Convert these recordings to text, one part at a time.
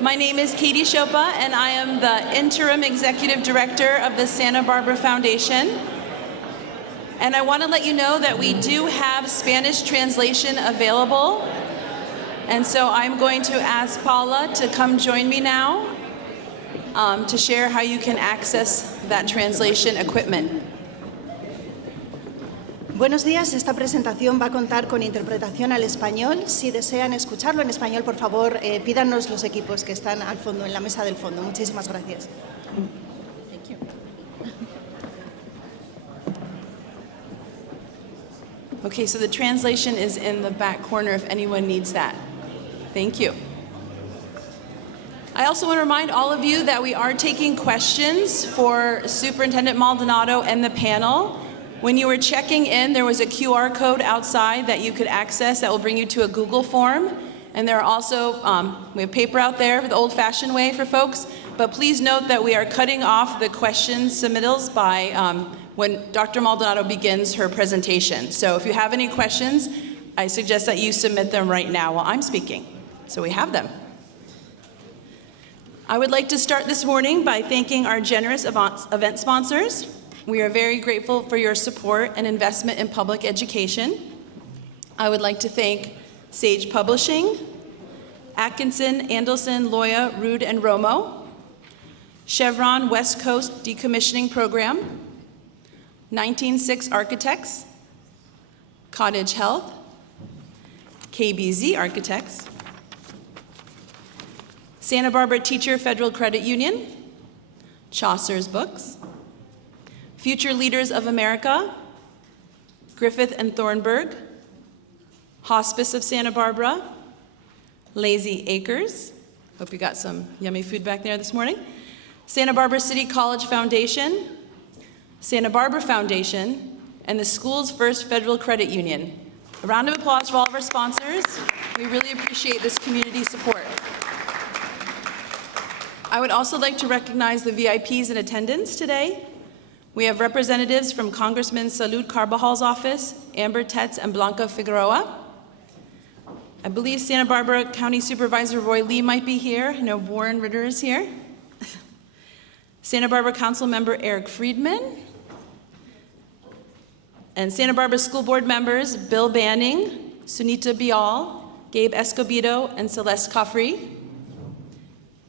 My name is Katie Chopa, and I am the Interim Executive Director of the Santa Barbara Foundation. And I want to let you know that we do have Spanish translation available. And so I'm going to ask Paula to come join me now to share how you can access that translation equipment. Buenos días, esta presentación va a contar con interpretación al español. Si desean escucharlo en español, por favor, pídanos los equipos que están al fondo, en la mesa del fondo. Muchísimas gracias. Thank you. Okay, so the translation is in the back corner if anyone needs that. Thank you. I also want to remind all of you that we are taking questions for Superintendent Maldonado and the panel. When you were checking in, there was a QR code outside that you could access that will bring you to a Google form. And there are also, we have paper out there the old-fashioned way for folks. But please note that we are cutting off the question submittals by when Dr. Maldonado begins her presentation. So if you have any questions, I suggest that you submit them right now while I'm speaking. So we have them. I would like to start this morning by thanking our generous event sponsors. We are very grateful for your support and investment in public education. I would like to thank Sage Publishing, Atkinson, Andelson, Loya, Rude, and Romo, Chevron West Coast Decommissioning Program, 196 Architects, Cottage Health, KBZ Architects, Santa Barbara Teacher Federal Credit Union, Chaucer's Books, Future Leaders of America, Griffith and Thornburg, Hospice of Santa Barbara, Lazy Acres, hope you got some yummy food back there this morning, Santa Barbara City College Foundation, Santa Barbara Foundation, and the School's First Federal Credit Union. A round of applause for all of our sponsors. We really appreciate this community support. I would also like to recognize the VIPs in attendance today. We have representatives from Congressman Salud Carbajal's office, Amber Tetz and Blanca Figueroa. I believe Santa Barbara County Supervisor Roy Lee might be here. I know Warren Ritter is here. Santa Barbara Council Member Eric Friedman. And Santa Barbara School Board members Bill Banning, Sunita Bial, Gabe Escobedo, and Celeste Coffrey.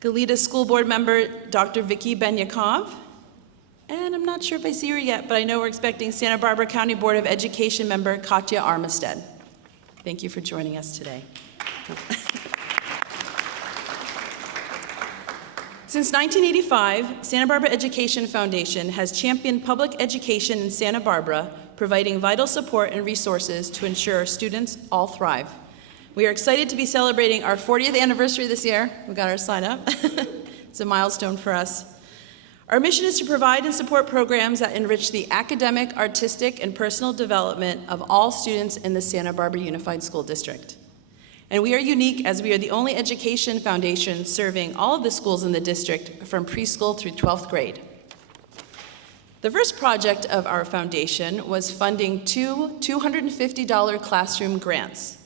Goleta School Board member Dr. Vicky Benyakov. And I'm not sure if I see her yet, but I know we're expecting Santa Barbara County Board of Education member Katya Armistead. Thank you for joining us today. Since 1985, Santa Barbara Education Foundation has championed public education in Santa Barbara, providing vital support and resources to ensure students all thrive. We are excited to be celebrating our 40th anniversary this year. We got our sign up. It's a milestone for us. Our mission is to provide and support programs that enrich the academic, artistic, and personal development of all students in the Santa Barbara Unified School District. And we are unique as we are the only education foundation serving all of the schools in the district from preschool through 12th grade. The first project of our foundation was funding two $250 classroom grants.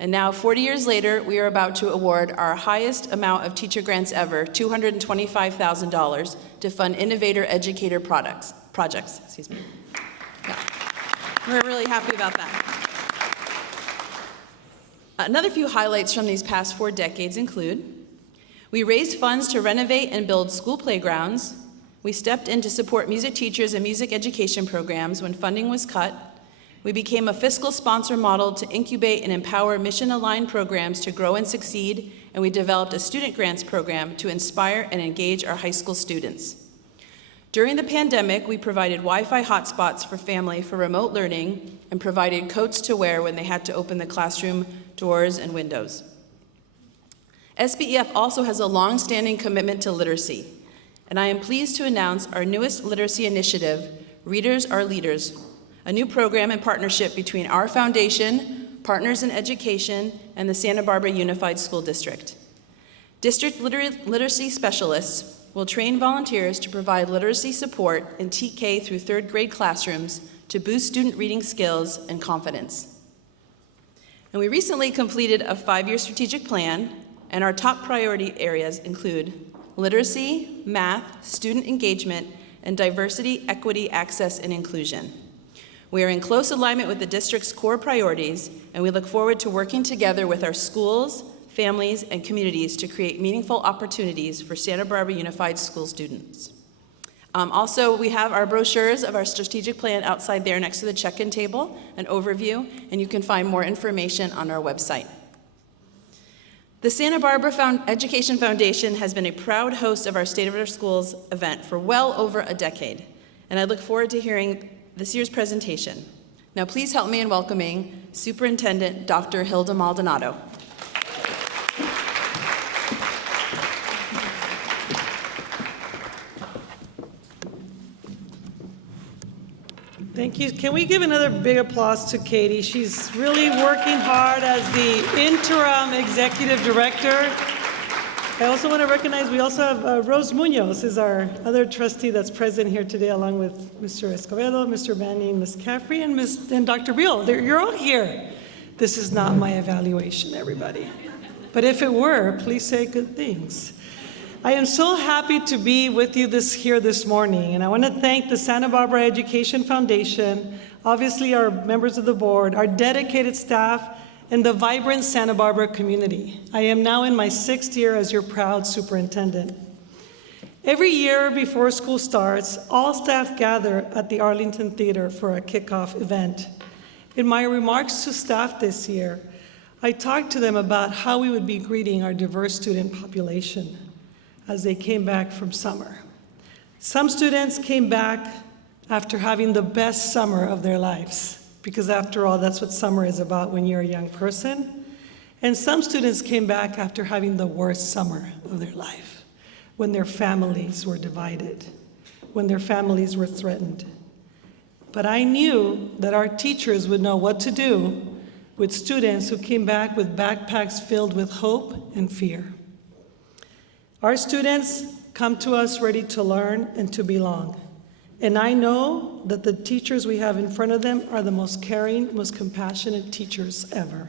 And now, 40 years later, we are about to award our highest amount of teacher grants ever, $225,000, to fund innovator educator projects. Yeah. We're really happy about that. Another few highlights from these past 4 decades include, we raised funds to renovate and build school playgrounds. We stepped in to support music teachers and music education programs when funding was cut. We became a fiscal sponsor model to incubate and empower mission-aligned programs to grow and succeed, and we developed a student grants program to inspire and engage our high school students. During the pandemic, we provided Wi-Fi hotspots for family for remote learning and provided coats to wear when they had to open the classroom doors and windows. SBEF also has a long-standing commitment to literacy, and I am pleased to announce our newest literacy initiative, Readers Are Leaders, a new program in partnership between our foundation, Partners in Education, and the Santa Barbara Unified School District. District literacy specialists will train volunteers to provide literacy support in TK through 3rd grade classrooms to boost student reading skills and confidence. And we recently completed a 5-year strategic plan and our top priority areas include literacy, math, student engagement, and diversity, equity, access, and inclusion. We are in close alignment with the district's core priorities, and we look forward to working together with our schools, families, and communities to create meaningful opportunities for Santa Barbara Unified School students. Also, we have our brochures of our strategic plan outside there next to the check-in table, an overview, and you can find more information on our website. The Santa Barbara Education Foundation has been a proud host of our State of Our Schools event for well over a decade, and I look forward to hearing this year's presentation. Now please help me in welcoming Superintendent Dr. Hilda Maldonado. Thank you. Can we give another big applause to Katie? She's really working hard as the interim executive director. I also want to recognize we also have Rose Munoz is our other trustee that's present here today, along with Mr. Escobedo, Mr. Manning, Ms. Caffrey, and Dr. Beal. You're all here. This is not my evaluation, everybody. But if it were, please say good things. I am so happy to be with you here this morning, and I want to thank the Santa Barbara Education Foundation, obviously our members of the board, our dedicated staff, and the vibrant Santa Barbara community. I am now in my 6th year as your proud superintendent. Every year before school starts, all staff gather at the Arlington Theater for a kickoff event. In my remarks to staff this year, I talked to them about how we would be greeting our diverse student population as they came back from summer. Some students came back after having the best summer of their lives, because after all, that's what summer is about when you're a young person. And some students came back after having the worst summer of their life, when their families were divided, when their families were threatened. But I knew that our teachers would know what to do with students who came back with backpacks filled with hope and fear. Our students come to us ready to learn and to belong. And I know that the teachers we have in front of them are the most caring, most compassionate teachers ever.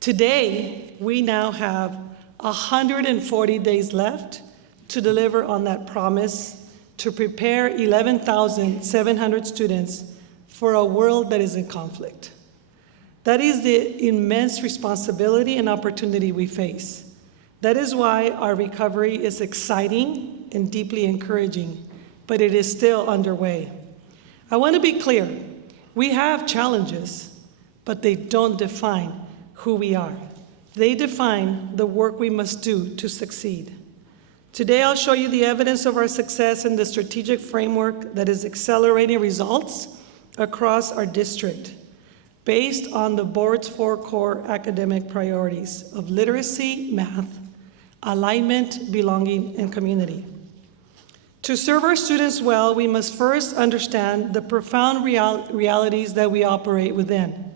Today, we now have 140 days left to deliver on that promise to prepare 11,700 students for a world that is in conflict. That is the immense responsibility and opportunity we face. That is why our recovery is exciting and deeply encouraging, but it is still underway. I want to be clear, we have challenges, but they don't define who we are. They define the work we must do to succeed. Today, I'll show you the evidence of our success in the strategic framework that is accelerating results across our district, based on the board's 4 core academic priorities of literacy, math, alignment, belonging, and community. To serve our students well, we must first understand the profound realities that we operate within.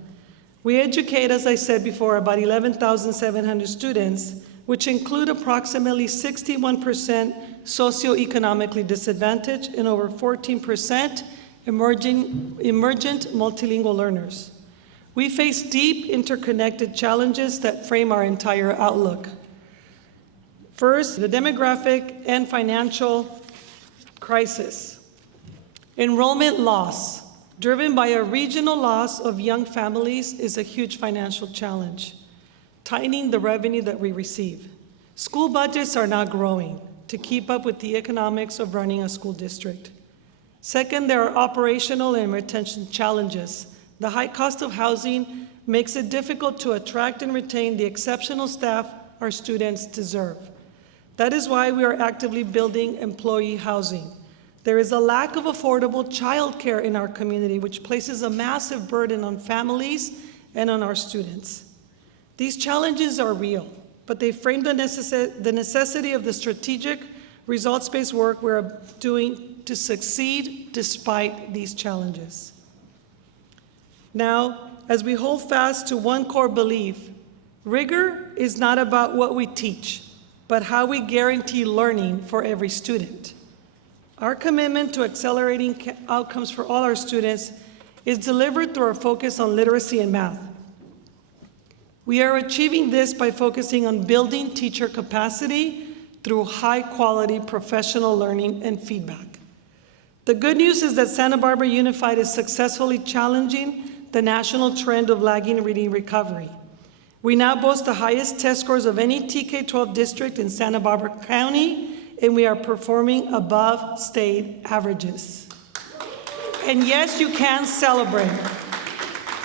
We educate, as I said before, about 11,700 students, which include approximately 61% socioeconomically disadvantaged and over 14% emergent multilingual learners. We face deep interconnected challenges that frame our entire outlook. First, the demographic and financial crisis. Enrollment loss, driven by a regional loss of young families, is a huge financial challenge, tightening the revenue that we receive. School budgets are not growing to keep up with the economics of running a school district. Second, there are operational and retention challenges. The high cost of housing makes it difficult to attract and retain the exceptional staff our students deserve. That is why we are actively building employee housing. There is a lack of affordable childcare in our community, which places a massive burden on families and on our students. These challenges are real, but they frame the necessity of the strategic, results-based work we're doing to succeed despite these challenges. Now, as we hold fast to one core belief, rigor is not about what we teach, but how we guarantee learning for every student. Our commitment to accelerating outcomes for all our students is delivered through our focus on literacy and math. We are achieving this by focusing on building teacher capacity through high-quality professional learning and feedback. The good news is that Santa Barbara Unified is successfully challenging the national trend of lagging reading recovery. We now boast the highest test scores of any TK-12 district in Santa Barbara County, and we are performing above state averages. And yes, you can celebrate.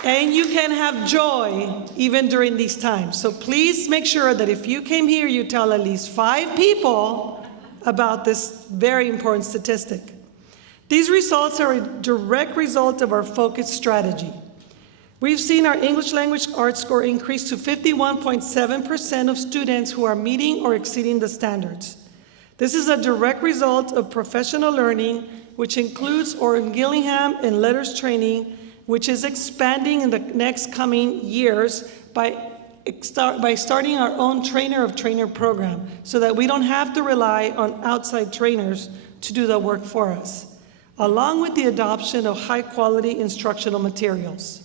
And you can have joy even during these times. So please make sure that if you came here, you tell at least 5 people about this very important statistic. These results are a direct result of our focused strategy. We've seen our English language arts score increase to 51.7% of students who are meeting or exceeding the standards. This is a direct result of professional learning, which includes Orrin Gillingham and letters training, which is expanding in the next coming years by starting our own trainer of trainer program so that we don't have to rely on outside trainers to do the work for us, along with the adoption of high-quality instructional materials.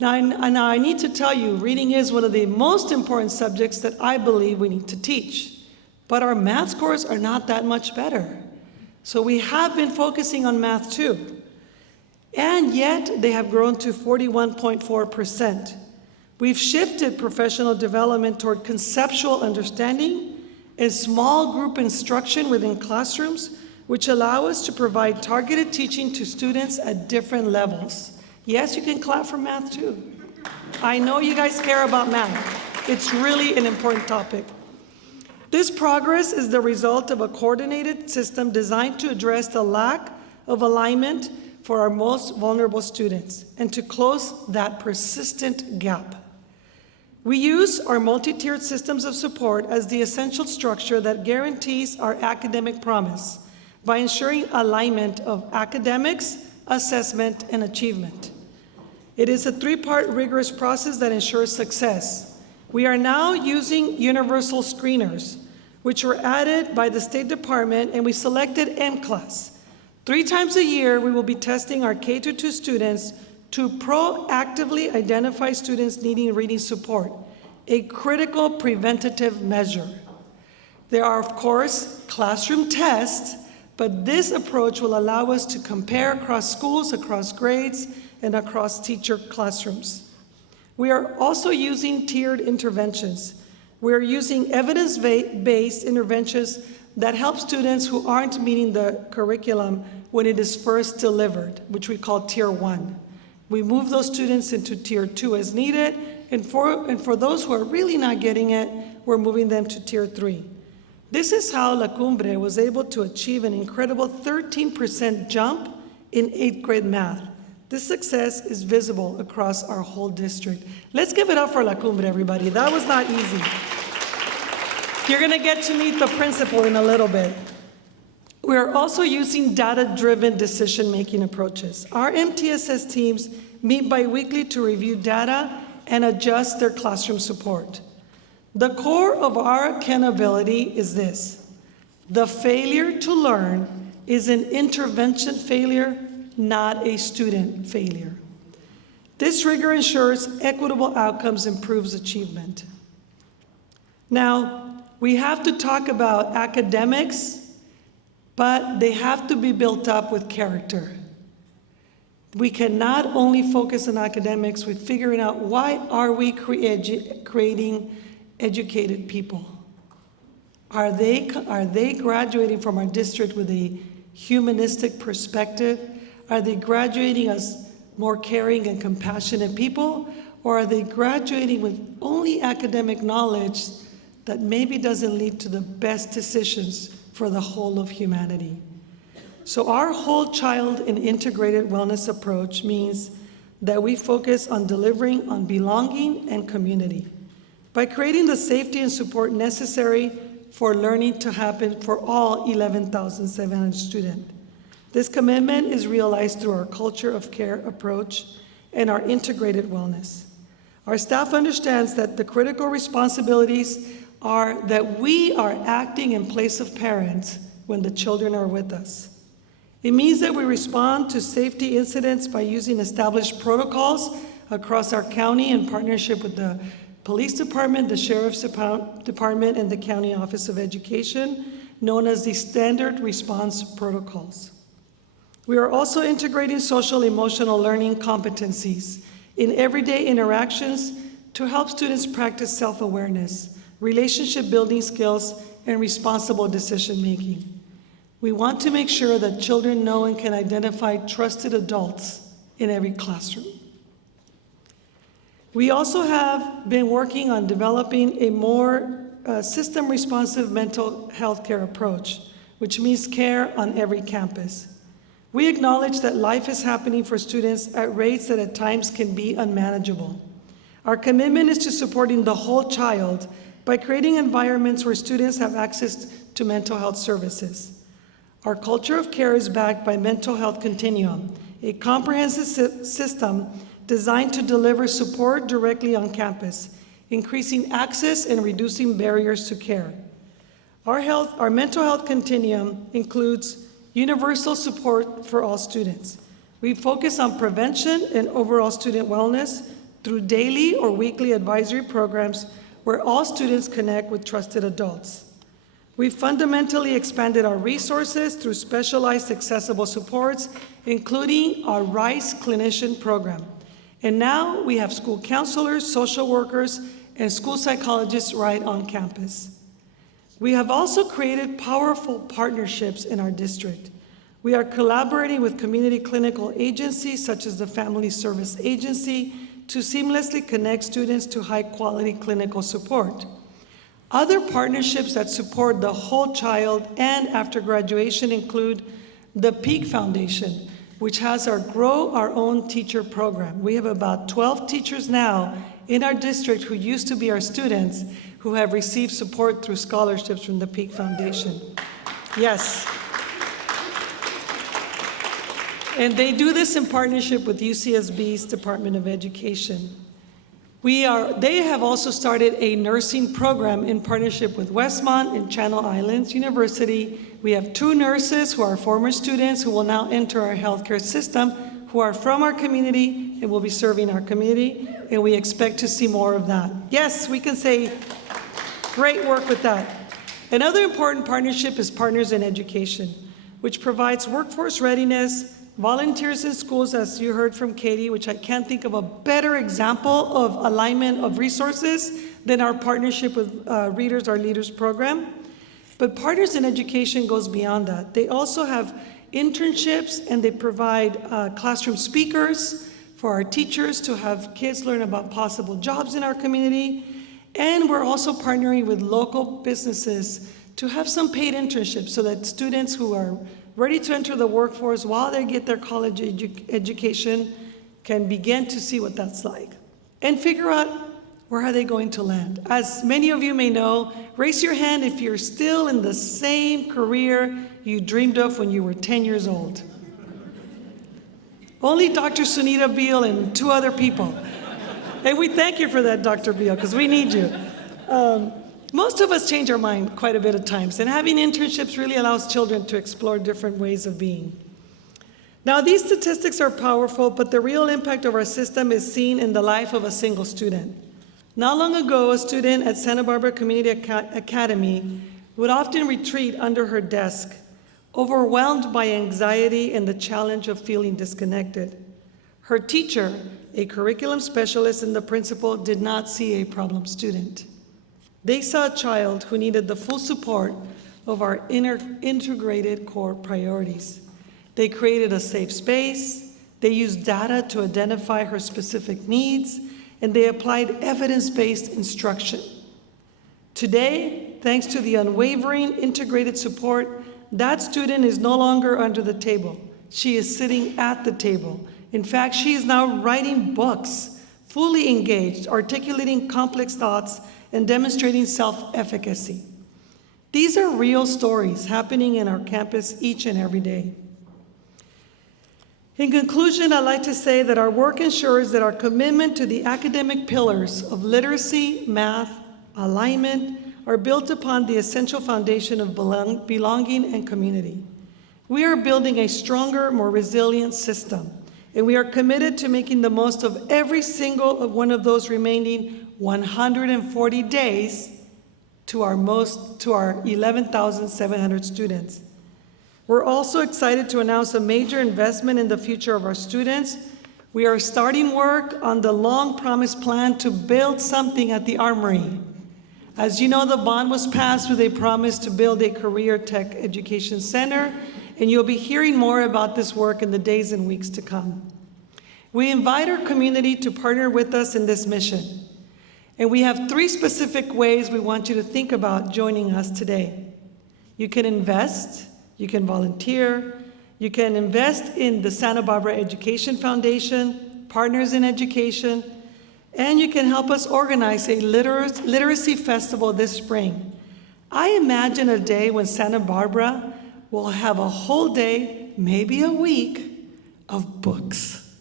Now I need to tell you, reading is one of the most important subjects that I believe we need to teach, but our math scores are not that much better. So we have been focusing on math too. And yet, they have grown to 41.4%. We've shifted professional development toward conceptual understanding and small group instruction within classrooms, which allow us to provide targeted teaching to students at different levels. Yes, you can clap for math too. I know you guys care about math. It's really an important topic. This progress is the result of a coordinated system designed to address the lack of alignment for our most vulnerable students and to close that persistent gap. We use our multi-tiered systems of support as the essential structure that guarantees our academic promise by ensuring alignment of academics, assessment, and achievement. It is a 3-part rigorous process that ensures success. We are now using universal screeners, which were added by the State Department, and we selected M-Class. 3 times a year, we will be testing our K-2 students to proactively identify students needing reading support, a critical preventative measure. There are, of course, classroom tests, but this approach will allow us to compare across schools, across grades, and across teacher classrooms. We are also using tiered interventions. We are using evidence-based interventions that help students who aren't meeting the curriculum when it is first delivered, which we call Tier 1. We move those students into Tier 2 as needed, and for those who are really not getting it, we're moving them to Tier 3. This is how La Cumbre was able to achieve an incredible 13% jump in 8th grade math. This success is visible across our whole district. Let's give it up for La Cumbre, everybody. That was not easy. You're gonna get to meet the principal in a little bit. We are also using data-driven decision-making approaches. Our MTSS teams meet bi-weekly to review data and adjust their classroom support. The core of our accountability is this: the failure to learn is an intervention failure, not a student failure. This rigor ensures equitable outcomes, improves achievement. Now, we have to talk about academics, but they have to be built up with character. We cannot only focus on academics with figuring out why are we creating educated people. Are they graduating from our district with a humanistic perspective? Are they graduating as more caring and compassionate people? Or are they graduating with only academic knowledge that maybe doesn't lead to the best decisions for the whole of humanity? So our whole child and integrated wellness approach means that we focus on delivering on belonging and community by creating the safety and support necessary for learning to happen for all 11,700 students. This commitment is realized through our culture of care approach and our integrated wellness. Our staff understands that the critical responsibilities are that we are acting in place of parents when the children are with us. It means that we respond to safety incidents by using established protocols across our county in partnership with the Police Department, the Sheriff's Department, and the County Office of Education, known as the Standard Response Protocols. We are also integrating social emotional learning competencies in everyday interactions to help students practice self-awareness, relationship building skills, and responsible decision-making. We want to make sure that children know and can identify trusted adults in every classroom. We also have been working on developing a more system-responsive mental health care approach, which means care on every campus. We acknowledge that life is happening for students at rates that at times can be unmanageable. Our commitment is to supporting the whole child by creating environments where students have access to mental health services. Our culture of care is backed by Mental Health Continuum, a comprehensive system designed to deliver support directly on campus, increasing access and reducing barriers to care. Our mental health continuum includes universal support for all students. We focus on prevention and overall student wellness through daily or weekly advisory programs where all students connect with trusted adults. We fundamentally expanded our resources through specialized accessible supports, including our RISE clinician program. And now we have school counselors, social workers, and school psychologists right on campus. We have also created powerful partnerships in our district. We are collaborating with community clinical agencies such as the Family Service Agency to seamlessly connect students to high-quality clinical support. Other partnerships that support the whole child and after graduation include the Peak Foundation, which has our Grow Our Own Teacher program. We have about 12 teachers now in our district who used to be our students who have received support through scholarships from the Peak Foundation. Yes. And they do this in partnership with UCSB's Department of Education. They have also started a nursing program in partnership with Westmont and Channel Islands University. We have 2 nurses who are former students who will now enter our healthcare system, who are from our community and will be serving our community, and we expect to see more of that. Yes, we can say great work with that. Another important partnership is Partners in Education, which provides workforce readiness, volunteers in schools, as you heard from Katie, which I can't think of a better example of alignment of resources than our partnership with Readers Are Leaders program. But Partners in Education goes beyond that. They also have internships and they provide classroom speakers for our teachers to have kids learn about possible jobs in our community. And we're also partnering with local businesses to have some paid internships so that students who are ready to enter the workforce while they get their college education can begin to see what that's like and figure out where are they going to land. As many of you may know, raise your hand if you're still in the same career you dreamed of when you were 10 years old. Only Dr. Sunita Beal and 2 other people. And we thank you for that, Dr. Beal, because we need you. Most of us change our mind quite a bit of times, and having internships really allows children to explore different ways of being. Now, these statistics are powerful, but the real impact of our system is seen in the life of a single student. Not long ago, a student at Santa Barbara Community Academy would often retreat under her desk, overwhelmed by anxiety and the challenge of feeling disconnected. Her teacher, a curriculum specialist and the principal, did not see a problem student. They saw a child who needed the full support of our integrated core priorities. They created a safe space, they used data to identify her specific needs, and they applied evidence-based instruction. Today, thanks to the unwavering integrated support, that student is no longer under the table. She is sitting at the table. In fact, she is now writing books, fully engaged, articulating complex thoughts, and demonstrating self-efficacy. These are real stories happening in our campus each and every day. In conclusion, I'd like to say that our work ensures that our commitment to the academic pillars of literacy, math, alignment are built upon the essential foundation of belonging and community. We are building a stronger, more resilient system, And we are committed to making the most of every single one of those remaining 140 days to our 11,700 students. We're also excited to announce a major investment in the future of our students. We are starting work on the long-promised plan to build something at the Armory. As you know, the bond was passed with a promise to build a career tech education center, and you'll be hearing more about this work in the days and weeks to come. We invite our community to partner with us in this mission, and we have 3 specific ways we want you to think about joining us today. You can invest, you can volunteer, you can invest in the Santa Barbara Education Foundation, Partners in Education, and you can help us organize a literacy festival this spring. I imagine a day when Santa Barbara will have a whole day, maybe a week, of books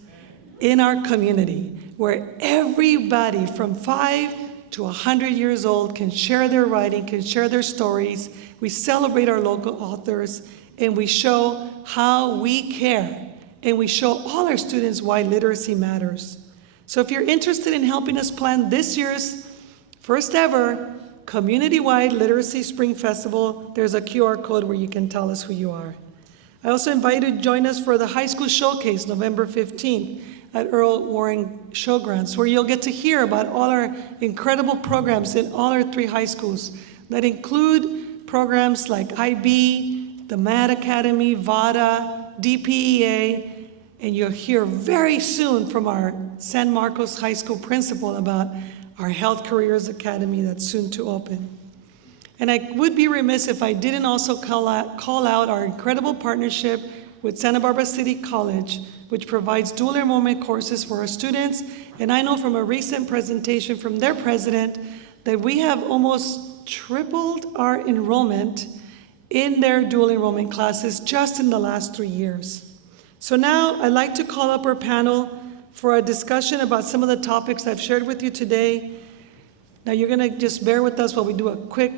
in our community, where everybody from 5 to 100 years old can share their writing, can share their stories. We celebrate our local authors, and we show how we care, and we show all our students why literacy matters. So if you're interested in helping us plan this year's first ever community-wide Literacy Spring Festival, there's a QR code where you can tell us who you are. I also invite you to join us for the High School Showcase, November 15th at Earl Warren Showgrounds, where you'll get to hear about all our incredible programs in all our 3 high schools that include programs like IB, the MAD Academy, VADA, DPEA, and you'll hear very soon from our San Marcos High School principal about our Health Careers Academy that's soon to open. And I would be remiss if I didn't also call out our incredible partnership with Santa Barbara City College, which provides dual enrollment courses for our students. And I know from a recent presentation from their president that we have almost tripled our enrollment in their dual enrollment classes just in the last 3 years. So now I'd like to call up our panel for a discussion about some of the topics I've shared with you today. Now you're gonna just bear with us while we do a quick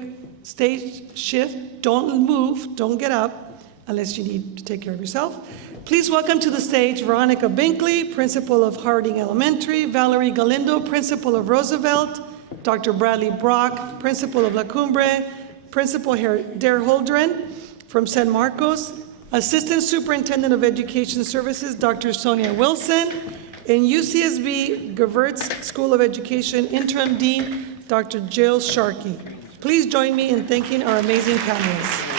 stage shift. Don't move, don't get up, unless you need to take care of yourself. Please welcome to the stage Veronica Binkley, principal of Harding Elementary, Valerie Galindo, principal of Roosevelt, Dr. Bradley Brock, principal of La Cumbre, Principal Dare Holdren from San Marcos, Assistant Superintendent of Education Services, Dr. Sonia Wilson, and UCSB Gewurz School of Education Interim Dean, Dr. Jill Sharkey. Please join me in thanking our amazing panelists.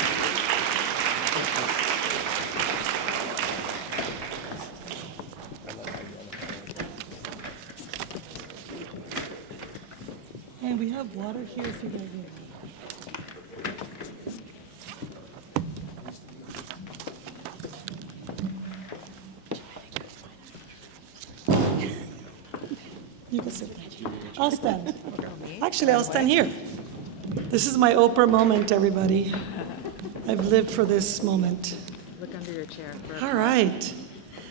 And we have water here if you guys need. You can sit there. I'll stand. Actually, I'll stand here. This is my Oprah moment, everybody. I've lived for this moment. Look under your chair. All right.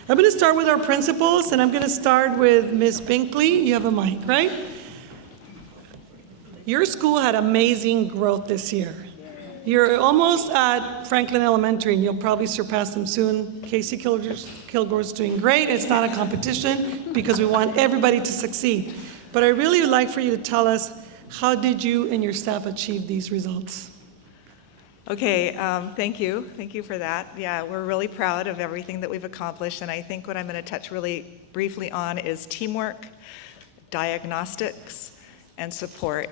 I'm going to start with our principals, and I'm going to start with Ms. Binkley. You have a mic, right? Your school had amazing growth this year. You're almost at Franklin Elementary, and you'll probably surpass them soon. Casey Kilgore's doing great. It's not a competition because we want everybody to succeed. But I really would like for you to tell us, how did you and your staff achieve these results? Okay, thank you. Thank you for that. Yeah, we're really proud of everything that we've accomplished, and I think what I'm going to touch really briefly on is teamwork, diagnostics, and support.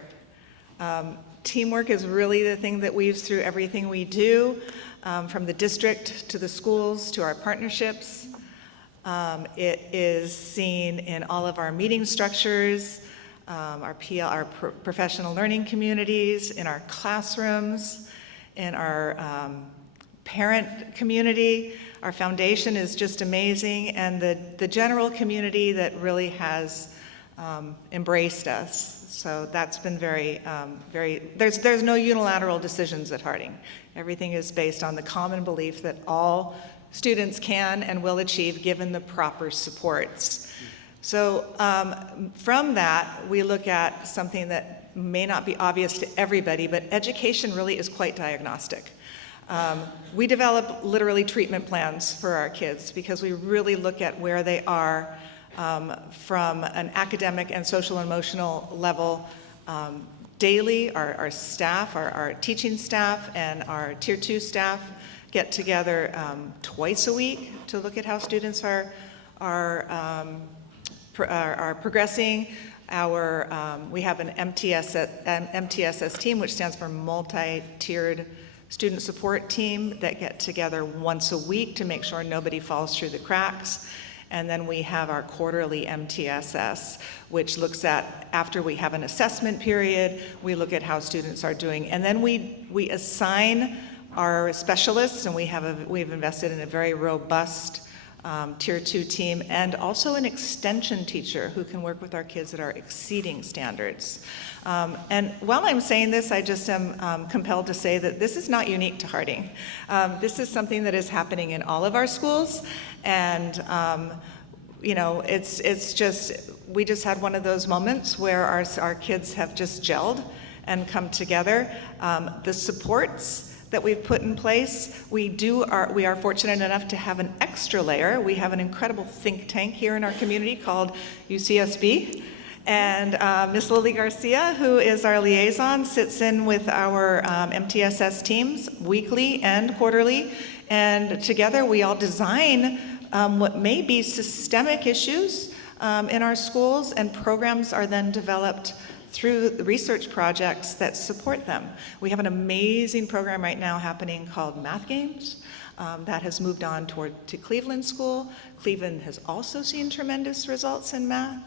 Teamwork is really the thing that weaves through everything we do, from the district to the schools to our partnerships. It is seen in all of our meeting structures, our professional learning communities, in our classrooms, in our parent community. Our foundation is just amazing, and the general community that really has embraced us. So that's been very, there's no unilateral decisions at Harding. Everything is based on the common belief that all students can and will achieve given the proper supports. So from that, we look at something that may not be obvious to everybody, but education really is quite diagnostic. We develop literally treatment plans for our kids because we really look at where they are from an academic and social and emotional level daily. Our staff, our teaching staff and our Tier 2 staff get together twice a week to look at how students are progressing. We have an MTSS team, which stands for Multi-Tiered Student Support Team, that get together once a week to make sure nobody falls through the cracks. And then we have our quarterly MTSS, which looks at, after we have an assessment period, we look at how students are doing. And then we assign our specialists, and we've invested in a very robust Tier 2 team, and also an extension teacher who can work with our kids that are exceeding standards. And while I'm saying this, I just am compelled to say that this is not unique to Harding. This is something that is happening in all of our schools, and you know, it's just, we just had one of those moments where our kids have just gelled and come together. The supports that we've put in place, we are fortunate enough to have an extra layer. We have an incredible think tank here in our community called UCSB. And Ms. Lily Garcia, who is our liaison, sits in with our MTSS teams weekly and quarterly. And together we all design what may be systemic issues in our schools, and programs are then developed through the research projects that support them. We have an amazing program right now happening called Math Games that has moved on to Cleveland School. Cleveland has also seen tremendous results in math.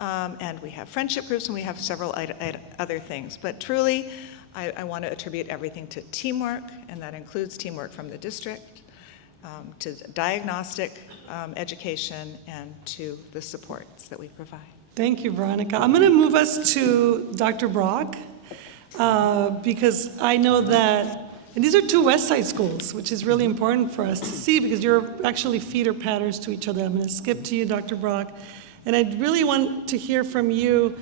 And we have friendship groups, and we have several other things. But truly, I want to attribute everything to teamwork, and that includes teamwork from the district, to diagnostic education, and to the supports that we provide. Thank you, Veronica. I'm going to move us to Dr. Brock, because I know that, and these are two West Side schools, which is really important for us to see, because you're actually feeder patterns to each other. I'm going to skip to you, Dr. Brock, and I really want to hear from you.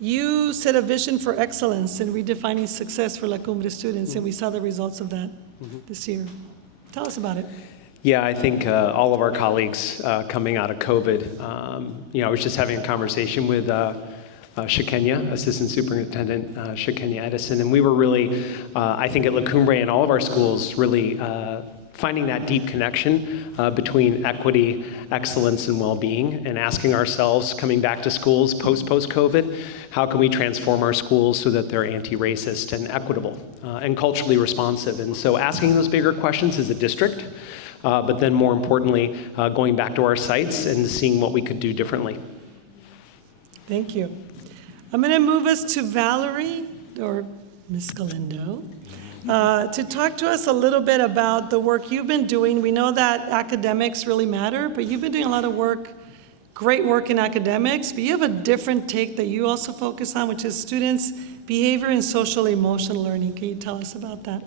You set a vision for excellence in redefining success for La Cumbre students, and we saw the results of that this year. Tell us about it. Yeah, I think all of our colleagues coming out of COVID, I was just having a conversation with Shekenya, Assistant Superintendent Shekenya Edison, and we were really, I think at La Cumbre and all of our schools, really finding that deep connection between equity, excellence, and well-being, and asking ourselves, coming back to schools post-COVID, how can we transform our schools so that they're anti-racist and equitable and culturally responsive? And so asking those bigger questions as a district, but then more importantly, going back to our sites and seeing what we could do differently. Thank you. I'm going to move us to Valerie, or Ms. Galindo, to talk to us a little bit about the work you've been doing. We know that academics really matter, but you've been doing a lot of work, great work in academics, but you have a different take that you also focus on, which is students' behavior and social emotional learning. Can you tell us about that?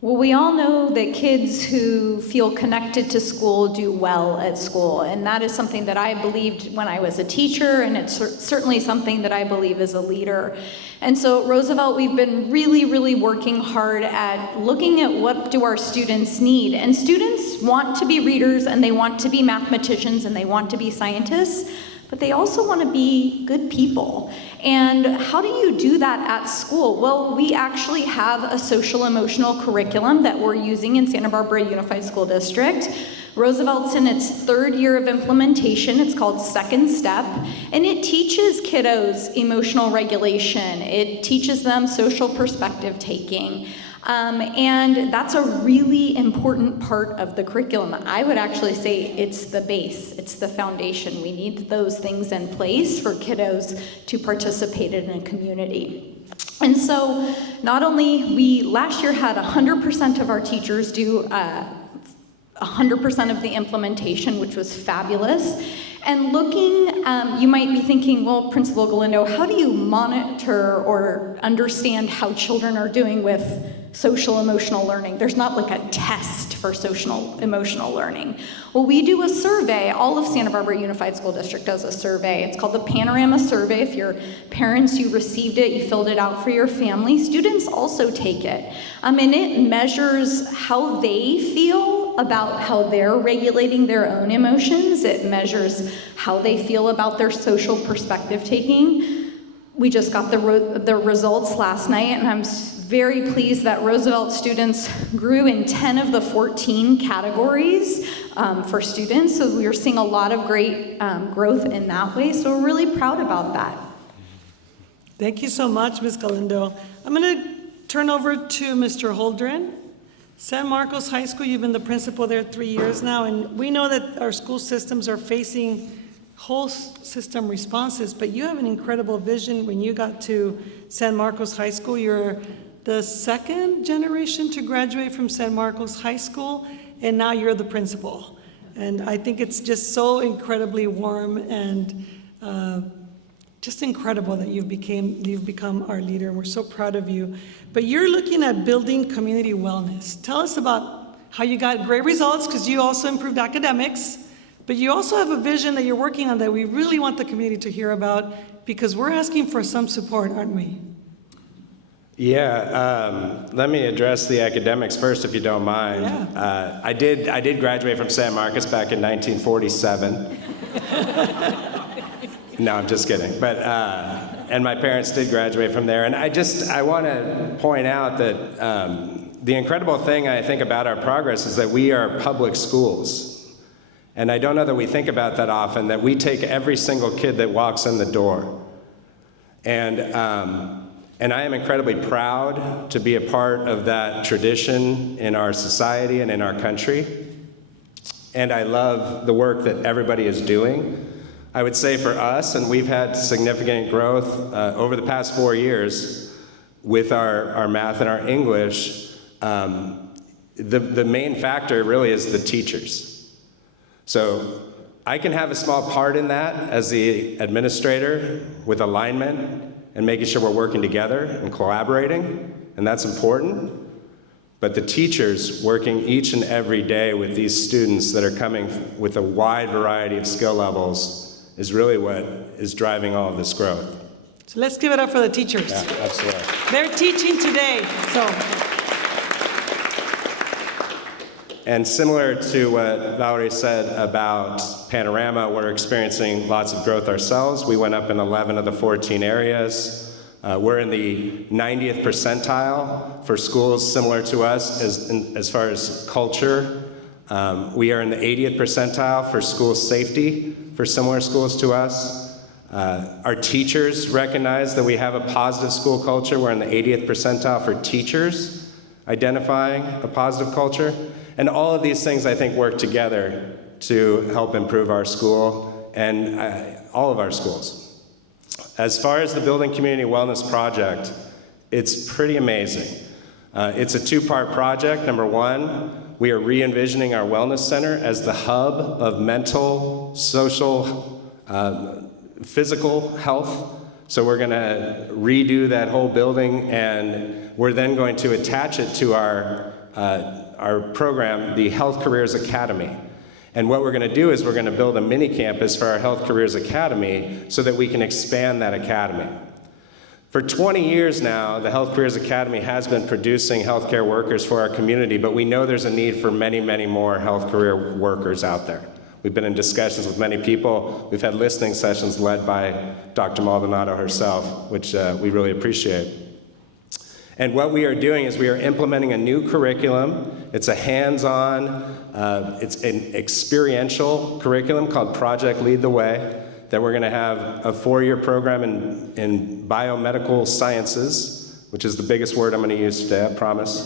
Well, we all know that kids who feel connected to school do well at school, and that is something that I believed when I was a teacher, and it's certainly something that I believe as a leader. And so at Roosevelt, we've been really, really working hard at looking at what do our students need. And students want to be readers, and they want to be mathematicians, and they want to be scientists, but they also want to be good people. And how do you do that at school? Well, we actually have a social emotional curriculum that we're using in Santa Barbara Unified School District. Roosevelt's in its third year of implementation. It's called Second Step, and it teaches kiddos emotional regulation. It teaches them social perspective taking. And that's a really important part of the curriculum. I would actually say it's the base, it's the foundation. We need those things in place for kiddos to participate in a community. And so not only we last year had 100% of our teachers do 100% of the implementation, which was fabulous. And looking, you might be thinking, well, Principal Galindo, how do you monitor or understand how children are doing with social emotional learning? There's not like a test for social emotional learning. Well, we do a survey. All of Santa Barbara Unified School District does a survey. It's called the Panorama Survey. If you're parents, you received it, you filled it out for your family. Students also take it. And it measures how they feel about how they're regulating their own emotions. It measures how they feel about their social perspective taking. We just got the results last night, and I'm very pleased that Roosevelt students grew in 10 of the 14 categories for students. So we are seeing a lot of great growth in that way. So we're really proud about that. Thank you so much, Ms. Galindo. I'm going to turn over to Mr. Holdren. San Marcos High School, you've been the principal there 3 years now, and we know that our school systems are facing whole system responses, but you have an incredible vision. When you got to San Marcos High School, you're the second generation to graduate from San Marcos High School, and now you're the principal. And I think it's just so incredibly warm and just incredible that you've become our leader, and we're so proud of you. But you're looking at building community wellness. Tell us about how you got great results, because you also improved academics, but you also have a vision that you're working on that we really want the community to hear about, because we're asking for some support, aren't we? Yeah, let me address the academics first, if you don't mind. Yeah. I did graduate from San Marcos back in 1947. No, I'm just kidding. But and my parents did graduate from there. And I want to point out that the incredible thing I think about our progress is that we are public schools. And I don't know that we think about that often, that we take every single kid that walks in the door. And I am incredibly proud to be a part of that tradition in our society and in our country. And I love the work that everybody is doing. I would say for us, and we've had significant growth over the past 4 years with our math and our English, the main factor really is the teachers. So I can have a small part in that as the administrator with alignment and making sure we're working together and collaborating, and that's important. But the teachers working each and every day with these students that are coming with a wide variety of skill levels is really what is driving all of this growth. So let's give it up for the teachers. Yeah, absolutely. They're teaching today, so. And similar to what Valerie said about Panorama, we're experiencing lots of growth ourselves. We went up in 11 of the 14 areas. We're in the 90th percentile for schools similar to us as far as culture. We are in the 80th percentile for school safety for similar schools to us. Our teachers recognize that we have a positive school culture. We're in the 80th percentile for teachers identifying a positive culture. And all of these things, I think, work together to help improve our school and all of our schools. As far as the Building Community Wellness Project, it's pretty amazing. It's a two-part project. Number one, we are re-envisioning our wellness center as the hub of mental, social, physical health. So we're going to redo that whole building, and we're then going to attach it to our program, the Health Careers Academy. And what we're going to do is we're going to build a mini campus for our Health Careers Academy so that we can expand that academy. For 20 years now, the Health Careers Academy has been producing healthcare workers for our community, but we know there's a need for many, many more health career workers out there. We've been in discussions with many people. We've had listening sessions led by Dr. Maldonado herself, which we really appreciate. And what we are doing is we are implementing a new curriculum. It's a hands-on, it's an experiential curriculum called Project Lead the Way, that we're going to have a 4-year program in biomedical sciences, which is the biggest word I'm going to use today, I promise.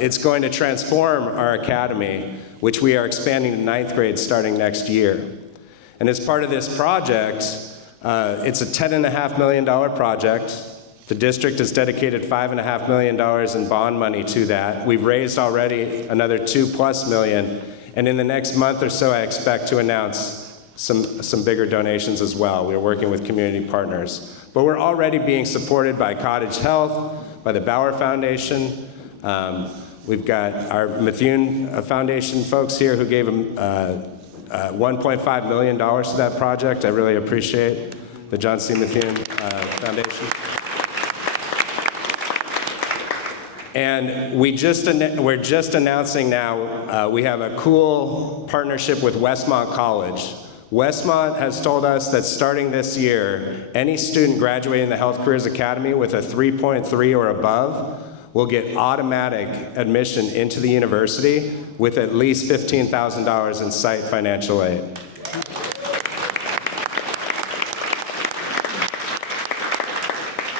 It's going to transform our academy, which we are expanding to 9th grade starting next year. And as part of this project, it's a $10.5 million project. The district has dedicated $5.5 million in bond money to that. We've raised already another $2+ million. And in the next month or so, I expect to announce some bigger donations as well. We're working with community partners. But we're already being supported by Cottage Health, by the Bauer Foundation. We've got our Methuen Foundation folks here who gave them $1.5 million to that project. I really appreciate the John C. Methuen Foundation. And we're just announcing now, we have a cool partnership with Westmont College. Westmont has told us that starting this year, any student graduating the Health Careers Academy with a 3.3 or above will get automatic admission into the university with at least $15,000 in site financial aid.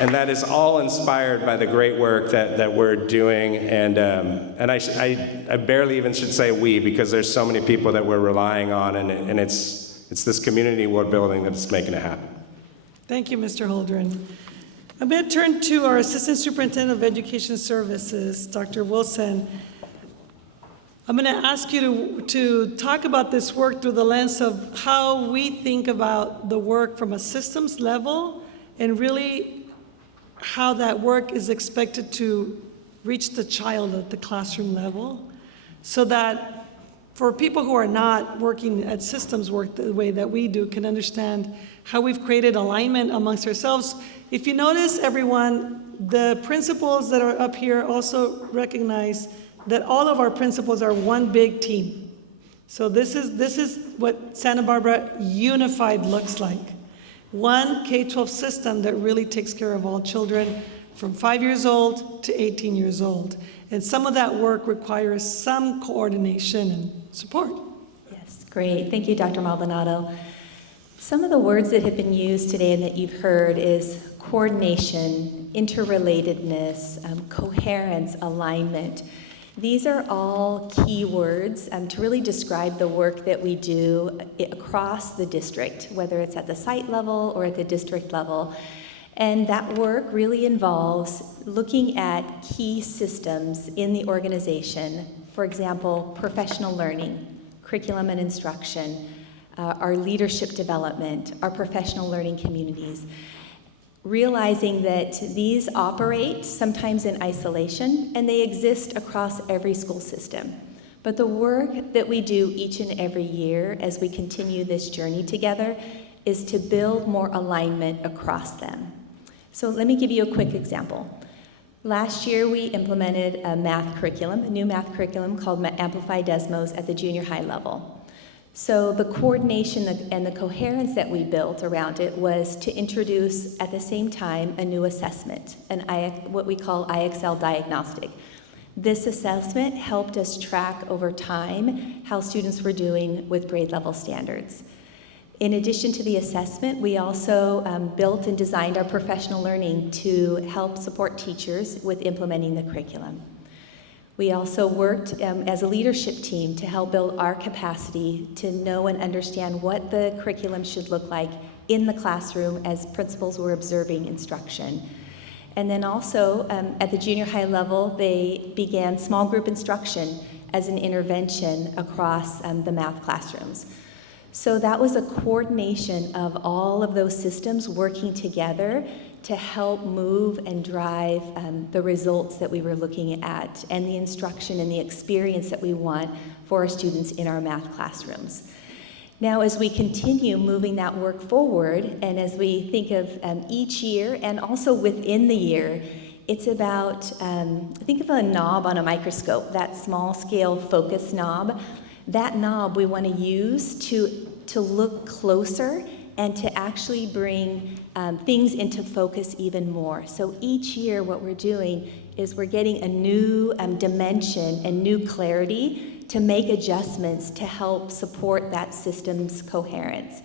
And that is all inspired by the great work that we're doing, and I barely even should say we, because there's so many people that we're relying on, and it's this community we're building that's making it happen. Thank you, Mr. Holdren. I'm going to turn to our Assistant Superintendent of Education Services, Dr. Wilson. I'm going to ask you to talk about this work through the lens of how we think about the work from a systems level, and really how that work is expected to reach the child at the classroom level, so that for people who are not working at systems work the way that we do can understand how we've created alignment amongst ourselves. If you notice, everyone, the principals that are up here also recognize that all of our principals are one big team. So this is what Santa Barbara Unified looks like. One K-12 system that really takes care of all children from 5 years old to 18 years old. And some of that work requires some coordination and support. Yes, great. Thank you, Dr. Maldonado. Some of the words that have been used today and that you've heard is coordination, interrelatedness, coherence, alignment. These are all key words to really describe the work that we do across the district, whether it's at the site level or at the district level. And that work really involves looking at key systems in the organization. For example, professional learning, curriculum and instruction, our leadership development, our professional learning communities. Realizing that these operate sometimes in isolation, and they exist across every school system. But the work that we do each and every year as we continue this journey together is to build more alignment across them. So let me give you a quick example. Last year, we implemented a math curriculum, a new math curriculum called Amplify Desmos at the junior high level. So the coordination and the coherence that we built around it was to introduce at the same time a new assessment, what we call IXL diagnostic. This assessment helped us track over time how students were doing with grade level standards. In addition to the assessment, we also built and designed our professional learning to help support teachers with implementing the curriculum. We also worked as a leadership team to help build our capacity to know and understand what the curriculum should look like in the classroom as principals were observing instruction. And then also at the junior high level, they began small group instruction as an intervention across the math classrooms. So that was a coordination of all of those systems working together to help move and drive the results that we were looking at and the instruction and the experience that we want for our students in our math classrooms. Now, as we continue moving that work forward, and as we think of each year and also within the year, it's about, think of a knob on a microscope, that small scale focus knob. That knob we want to use to look closer and to actually bring things into focus even more. So each year what we're doing is we're getting a new dimension and new clarity to make adjustments to help support that system's coherence.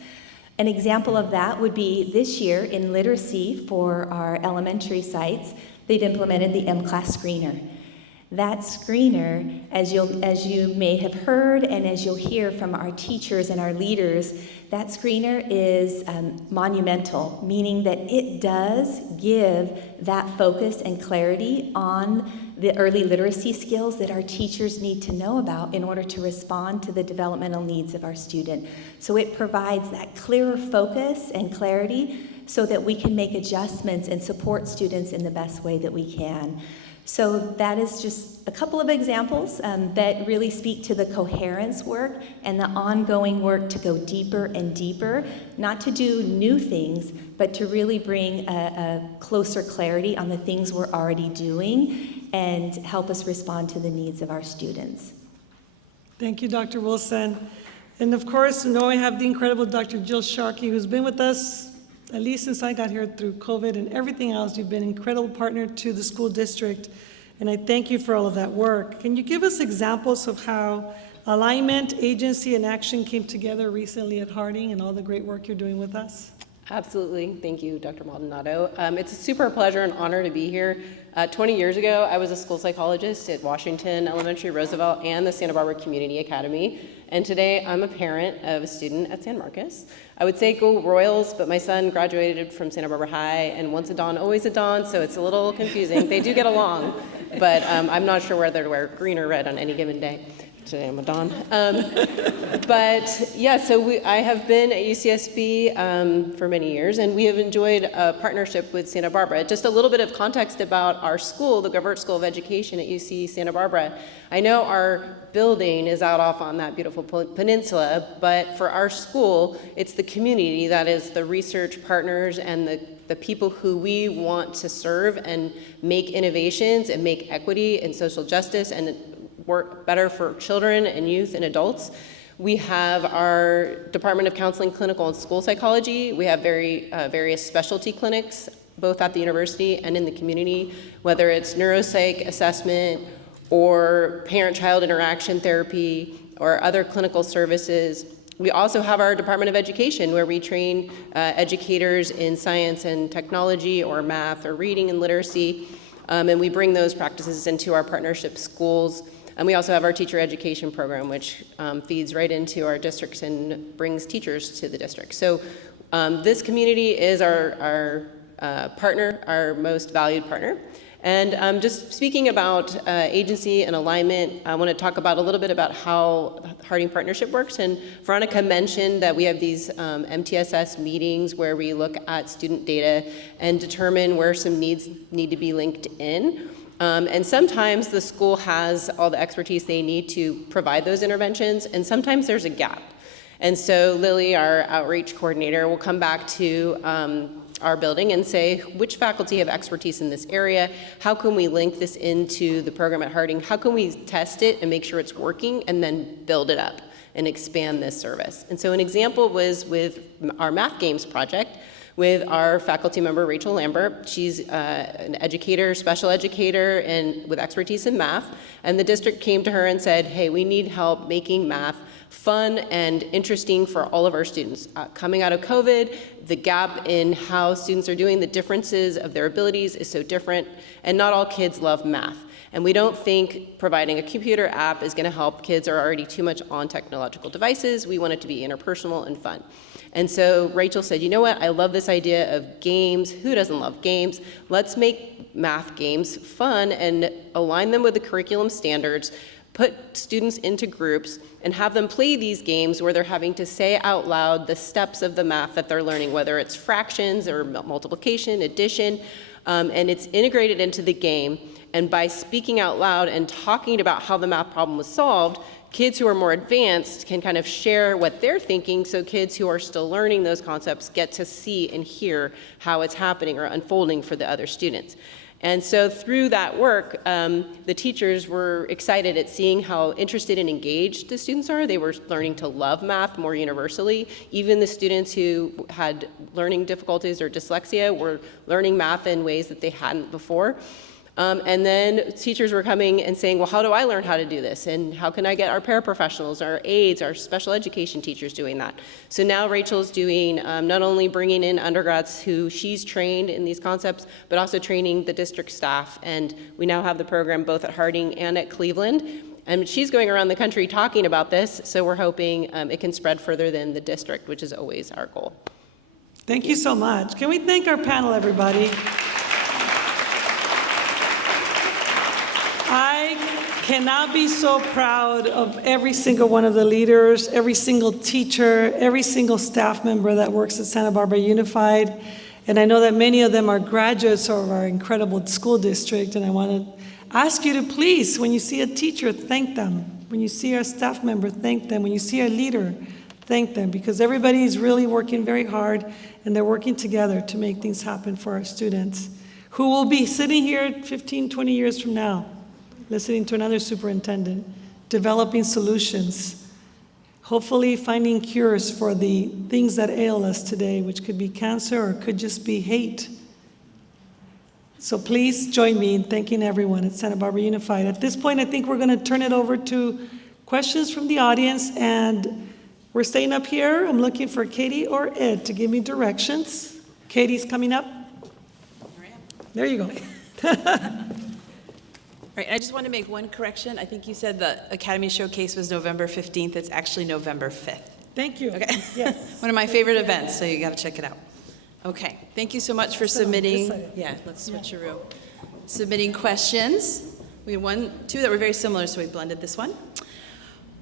An example of that would be this year in literacy for our elementary sites, they've implemented the M-Class screener. That screener, as you may have heard and as you'll hear from our teachers and our leaders, that screener is monumental, meaning that it does give that focus and clarity on the early literacy skills that our teachers need to know about in order to respond to the developmental needs of our student. So it provides that clearer focus and clarity so that we can make adjustments and support students in the best way that we can. So that is just a couple of examples that really speak to the coherence work and the ongoing work to go deeper and deeper, not to do new things, but to really bring a closer clarity on the things we're already doing and help us respond to the needs of our students. Thank you, Dr. Wilson. And of course, now I have the incredible Dr. Jill Sharkey, who's been with us at least since I got here through COVID and everything else. You've been an incredible partner to the school district, and I thank you for all of that work. Can you give us examples of how alignment, agency, and action came together recently at Harding and all the great work you're doing with us? Absolutely. Thank you, Dr. Maldonado. It's a super pleasure and honor to be here. 20 years ago, I was a school psychologist at Washington Elementary, Roosevelt, and the Santa Barbara Community Academy. And today, I'm a parent of a student at San Marcos. I would say go Royals, but my son graduated from Santa Barbara High, and once a Don, always a Don, so it's a little confusing. They do get along, but I'm not sure whether to wear green or red on any given day. Today I'm a Don. But yeah, so I have been at UCSB for many years, and we have enjoyed a partnership with Santa Barbara. Just a little bit of context about our school, the Govert School of Education at UC Santa Barbara. I know our building is out off on that beautiful peninsula, but for our school, it's the community that is the research partners and the people who we want to serve and make innovations and make equity and social justice and work better for children and youth and adults. We have our Department of Counseling, Clinical, and School Psychology. We have various specialty clinics, both at the university and in the community, whether it's neuropsych assessment or parent-child interaction therapy or other clinical services. We also have our Department of Education, where we train educators in science and technology or math or reading and literacy, and we bring those practices into our partnership schools. And we also have our teacher education program, which feeds right into our districts and brings teachers to the district. So this community is our partner, our most valued partner. And just speaking about agency and alignment, I want to talk about a little bit about how Harding Partnership works. And Veronica mentioned that we have these MTSS meetings where we look at student data and determine where some needs need to be linked in. And sometimes the school has all the expertise they need to provide those interventions, and sometimes there's a gap. And so Lily, our outreach coordinator, will come back to our building and say, which faculty have expertise in this area? How can we link this into the program at Harding? How can we test it and make sure it's working and then build it up and expand this service? And so an example was with our math games project with our faculty member, Rachel Lambert. She's an educator, special educator, and with expertise in math. And the district came to her and said, hey, we need help making math fun and interesting for all of our students. Coming out of COVID, the gap in how students are doing, the differences of their abilities is so different, and not all kids love math. And we don't think providing a computer app is going to help kids who are already too much on technological devices. We want it to be interpersonal and fun. And so Rachel said, you know what, I love this idea of games. Who doesn't love games? Let's make math games fun and align them with the curriculum standards, put students into groups, and have them play these games where they're having to say out loud the steps of the math that they're learning, whether it's fractions or multiplication, addition, and it's integrated into the game. And by speaking out loud and talking about how the math problem was solved, kids who are more advanced can kind of share what they're thinking, so kids who are still learning those concepts get to see and hear how it's happening or unfolding for the other students. And so through that work, the teachers were excited at seeing how interested and engaged the students are. They were learning to love math more universally. Even the students who had learning difficulties or dyslexia were learning math in ways that they hadn't before. And then teachers were coming and saying, well, how do I learn how to do this? And how can I get our paraprofessionals, our aides, our special education teachers doing that? So now Rachel's doing not only bringing in undergrads who she's trained in these concepts, but also training the district staff. And we now have the program both at Harding and at Cleveland. And she's going around the country talking about this, so we're hoping it can spread further than the district, which is always our goal. Thank you so much. Can we thank our panel, everybody? I cannot be so proud of every single one of the leaders, every single teacher, every single staff member that works at Santa Barbara Unified. And I know that many of them are graduates of our incredible school district, and I want to ask you to please, when you see a teacher, thank them. When you see our staff member, thank them. When you see our leader, thank them, because everybody is really working very hard, and they're working together to make things happen for our students, who will be sitting here 15, 20 years from now, listening to another superintendent, developing solutions, hopefully finding cures for the things that ail us today, which could be cancer or could just be hate. So please join me in thanking everyone at Santa Barbara Unified. At this point, I think we're going to turn it over to questions from the audience, and we're staying up here. I'm looking for Katie or Ed to give me directions. Katie's coming up. There you go. Right, I just want to make one correction. I think you said the Academy Showcase was November 15th. It's actually November 5th. Thank you. Okay. Yes. One of my favorite events, so you got to check it out. Okay, thank you so much for submitting. Yeah, let's switcheroo. Submitting questions. We had two that were very similar, so we blended this one.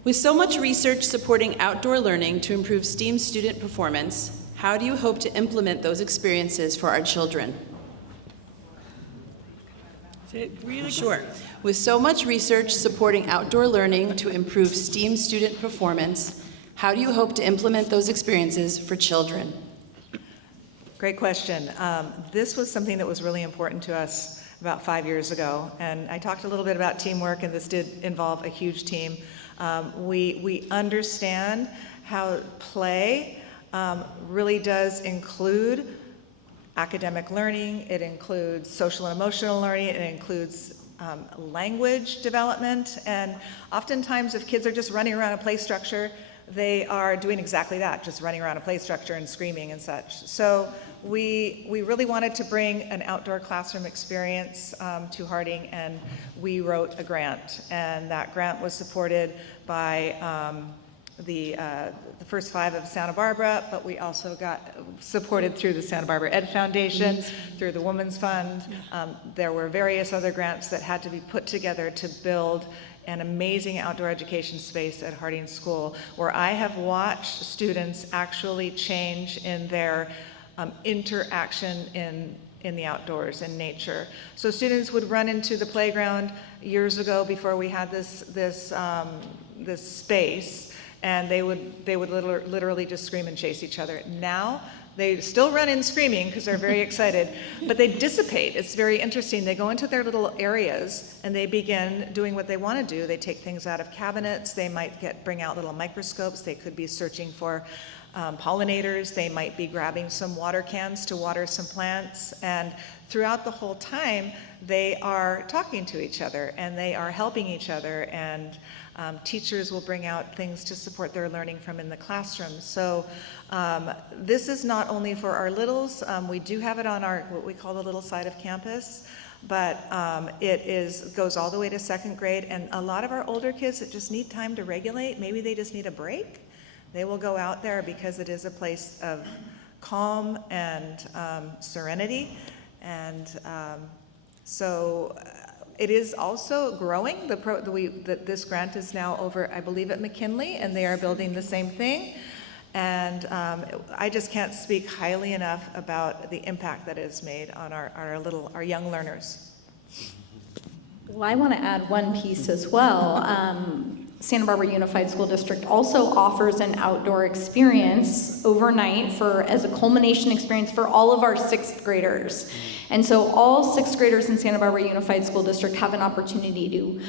With so much research supporting outdoor learning to improve STEAM student performance, how do you hope to implement those experiences for our children? Sure. With so much research supporting outdoor learning to improve STEAM student performance, how do you hope to implement those experiences for children? Great question. This was something that was really important to us about 5 years ago, and I talked a little bit about teamwork, and this did involve a huge team. We understand how play really does include academic learning, it includes social and emotional learning, it includes language development, and oftentimes if kids are just running around a play structure, they are doing exactly that, just running around a play structure and screaming and such. So we really wanted to bring an outdoor classroom experience to Harding, and we wrote a grant, and that grant was supported by the first 5 of Santa Barbara, but we also got supported through the Santa Barbara Ed Foundation, through the Women's Fund. There were various other grants that had to be put together to build an amazing outdoor education space at Harding School, where I have watched students actually change in their interaction in the outdoors, in nature. So students would run into the playground years ago before we had this space, and they would literally just scream and chase each other. Now, they still run in screaming because they're very excited, but they dissipate. It's very interesting. They go into their little areas and they begin doing what they want to do. They take things out of cabinets. They might bring out little microscopes. They could be searching for pollinators. They might be grabbing some water cans to water some plants. And throughout the whole time, they are talking to each other and they are helping each other, and teachers will bring out things to support their learning from in the classroom. So this is not only for our littles. We do have it on our, what we call the little side of campus, but it goes all the way to 2nd grade, and a lot of our older kids that just need time to regulate, maybe they just need a break, they will go out there because it is a place of calm and serenity. And so it is also growing. This grant is now over, I believe, at McKinley, and they are building the same thing. And I just can't speak highly enough about the impact that it's made on our young learners. Well, I want to add one piece as well. Santa Barbara Unified School District also offers an outdoor experience overnight as a culmination experience for all of our 6th graders. And so all 6th graders in Santa Barbara Unified School District have an opportunity to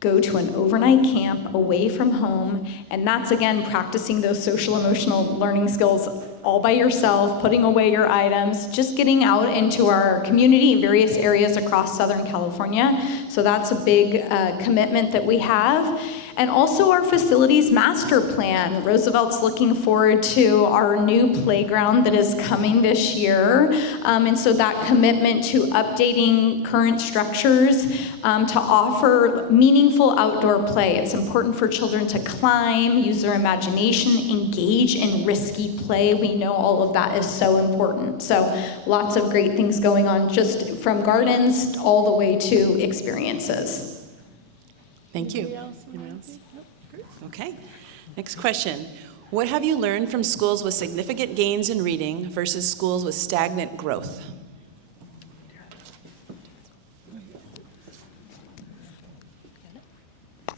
go to an overnight camp away from home, and that's again practicing those social emotional learning skills all by yourself, putting away your items, just getting out into our community in various areas across Southern California. So that's a big commitment that we have. And also our facilities master plan. Roosevelt's looking forward to our new playground that is coming this year. And so that commitment to updating current structures to offer meaningful outdoor play. It's important for children to climb, use their imagination, engage in risky play. We know all of that is so important. So lots of great things going on, just from gardens all the way to experiences. Thank you. Anyone else? Okay. Next question. What have you learned from schools with significant gains in reading versus schools with stagnant growth? I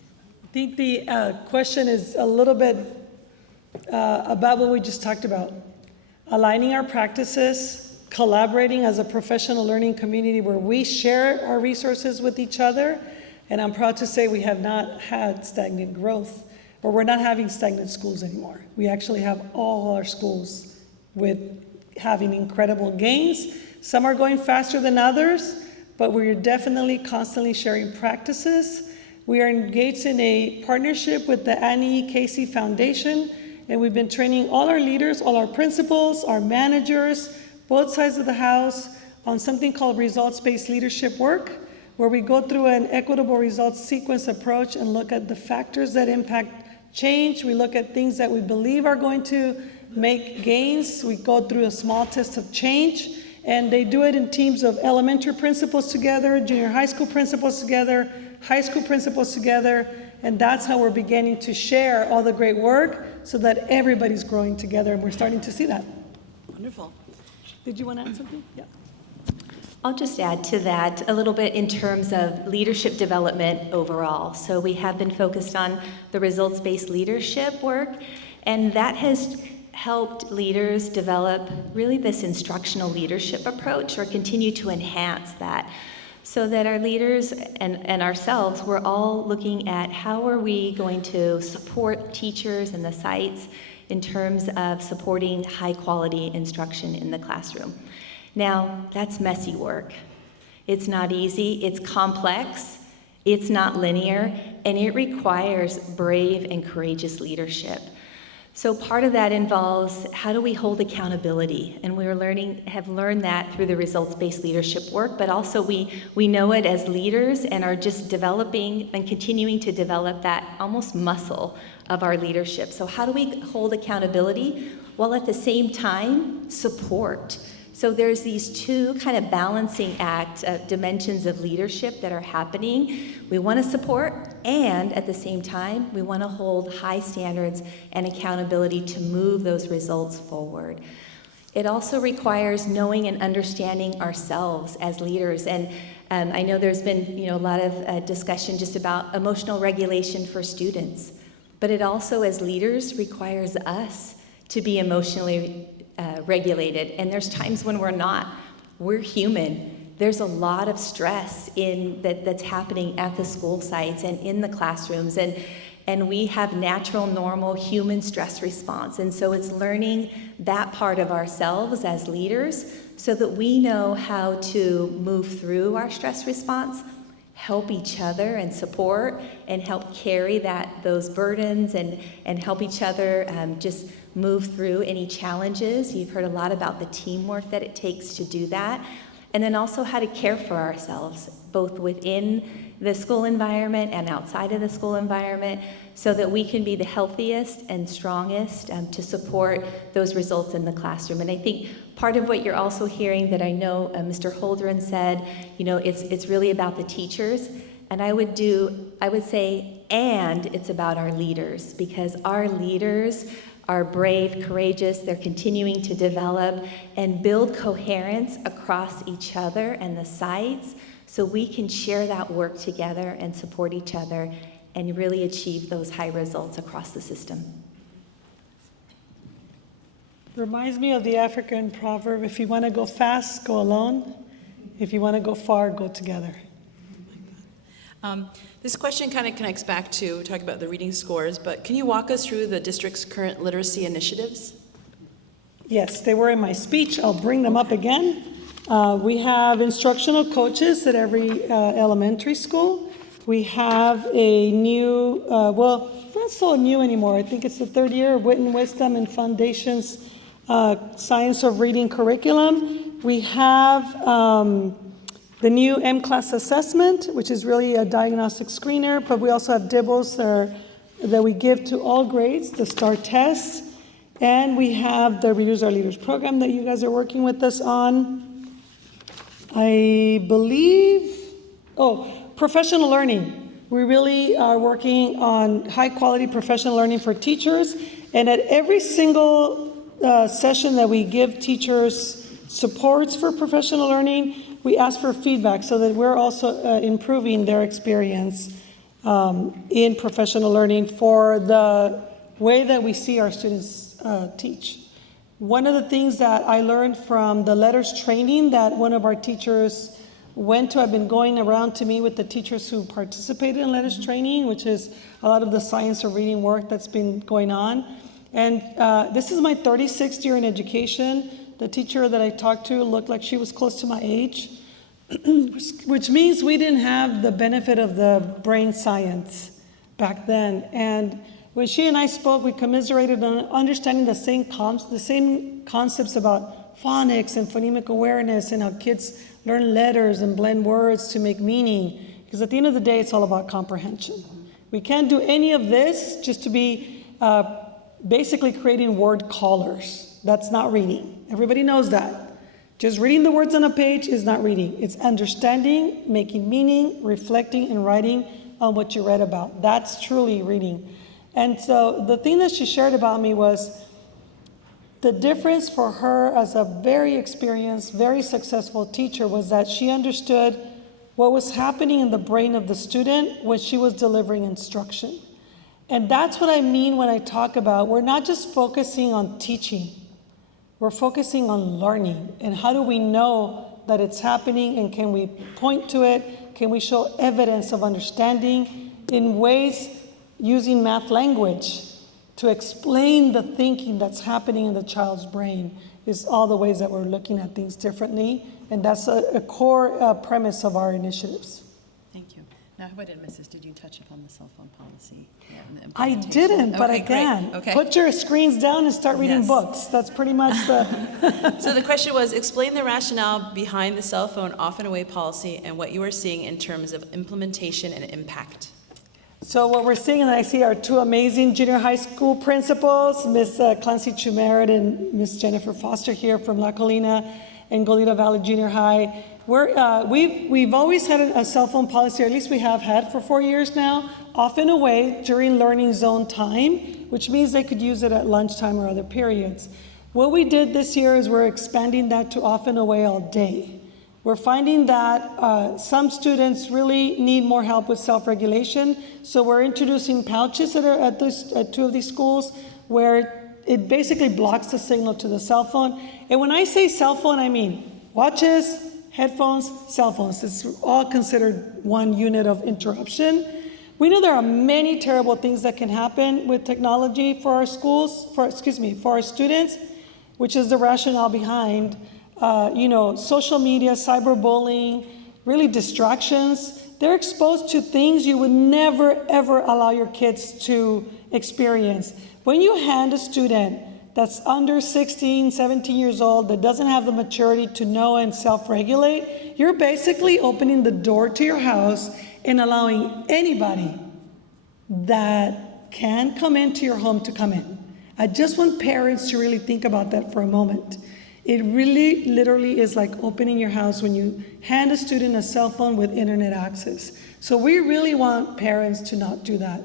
think the question is a little bit about what we just talked about. Aligning our practices, collaborating as a professional learning community where we share our resources with each other. And I'm proud to say we have not had stagnant growth, or we're not having stagnant schools anymore. We actually have all our schools with having incredible gains. Some are going faster than others, but we're definitely constantly sharing practices. We are engaged in a partnership with the Annie Casey Foundation, and we've been training all our leaders, all our principals, our managers, both sides of the house on something called results-based leadership work, where we go through an equitable results sequence approach and look at the factors that impact change. We look at things that we believe are going to make gains. We go through a small test of change, and they do it in teams of elementary principals together, junior high school principals together, high school principals together, and that's how we're beginning to share all the great work so that everybody's growing together, and we're starting to see that. Wonderful. Did you want to add something? Yeah. I'll just add to that a little bit in terms of leadership development overall. So we have been focused on the results-based leadership work, and that has helped leaders develop really this instructional leadership approach, or continue to enhance that, so that our leaders and ourselves, we're all looking at how are we going to support teachers and the sites in terms of supporting high-quality instruction in the classroom. Now, that's messy work. It's not easy, it's complex, it's not linear, and it requires brave and courageous leadership. So part of that involves how do we hold accountability? And have learned that through the results-based leadership work, but also we know it as leaders and are just developing and continuing to develop that almost muscle of our leadership. So how do we hold accountability while at the same time support? So there's these two kind of balancing act dimensions of leadership that are happening. We want to support, and at the same time, we want to hold high standards and accountability to move those results forward. It also requires knowing and understanding ourselves as leaders. And I know there's been a lot of discussion just about emotional regulation for students, but it also, as leaders, requires us to be emotionally regulated, and there's times when we're not. We're human. There's a lot of stress that's happening at the school sites and in the classrooms, and we have natural, normal human stress response. And so it's learning that part of ourselves as leaders so that we know how to move through our stress response, help each other and support, and help carry those burdens and help each other just move through any challenges. You've heard a lot about the teamwork that it takes to do that. And then also how to care for ourselves, both within the school environment and outside of the school environment, so that we can be the healthiest and strongest to support those results in the classroom. And I think part of what you're also hearing that I know Mr. Holdren said, it's really about the teachers. And I would say, and it's about our leaders, because our leaders are brave, courageous, they're continuing to develop and build coherence across each other and the sites so we can share that work together and support each other and really achieve those high results across the system. Reminds me of the African proverb, if you want to go fast, go alone. If you want to go far, go together. This question kind of connects back to talking about the reading scores, but can you walk us through the district's current literacy initiatives? Yes, they were in my speech. I'll bring them up again. We have instructional coaches at every elementary school. We have a new, well, not so new anymore. I think it's the third year of Witten Wisdom and Foundations Science of Reading curriculum. We have the new M-Class assessment, which is really a diagnostic screener, but we also have DIBELS that we give to all grades, the STAR tests. And we have the Readers Are Leaders program that you guys are working with us on. I believe, professional learning. We really are working on high quality professional learning for teachers. And at every single session that we give teachers supports for professional learning, we ask for feedback so that we're also improving their experience in professional learning for the way that we see our students teach. One of the things that I learned from the letters training that one of our teachers went to, I've been going around to meet with the teachers who participated in letters training, which is a lot of the science of reading work that's been going on. And this is my 36th year in education. The teacher that I talked to looked like she was close to my age, which means we didn't have the benefit of the brain science back then. And when she and I spoke, we commiserated on understanding the same concepts about phonics and phonemic awareness and how kids learn letters and blend words to make meaning. Because at the end of the day, it's all about comprehension. We can't do any of this just to be basically creating word callers. That's not reading. Everybody knows that. Just reading the words on a page is not reading. It's understanding, making meaning, reflecting, and writing on what you read about. That's truly reading. And so the thing that she shared about me was the difference for her as a very experienced, very successful teacher was that she understood what was happening in the brain of the student when she was delivering instruction. And that's what I mean when I talk about we're not just focusing on teaching, we're focusing on learning. And how do we know that it's happening, and can we point to it? Can we show evidence of understanding in ways using math language to explain the thinking that's happening in the child's brain is all the ways that we're looking at things differently. And that's a core premise of our initiatives. Thank you. Now, how about Mrs. Did you touch upon the cell phone policy? And the I didn't, but I can. Okay. Put your screens down and start reading Yes. books. That's pretty much the... So the question was, explain the rationale behind the cell phone off and away policy and what you are seeing in terms of implementation and impact. So what we're seeing, and I see our two amazing junior high school principals, Miss Clancy Chumerit and Miss Jennifer Foster here from La Colina and Goleta Valley Junior High. We've always had a cell phone policy, or at least we have had for 4 years now, off and away during learning zone time, which means they could use it at lunchtime or other periods. What we did this year is we're expanding that to off and away all day. We're finding that some students really need more help with self-regulation, so we're introducing pouches at two of these schools where it basically blocks the signal to the cell phone. And when I say cell phone, I mean watches, headphones, cell phones. It's all considered one unit of interruption. We know there are many terrible things that can happen with technology for our schools, for our students, which is the rationale behind social media, cyberbullying, really distractions. They're exposed to things you would never, ever allow your kids to experience. When you hand a student that's under 16, 17 years old, that doesn't have the maturity to know and self-regulate, you're basically opening the door to your house and allowing anybody that can come into your home to come in. I just want parents to really think about that for a moment. It really, literally is like opening your house when you hand a student a cell phone with internet access. So we really want parents to not do that.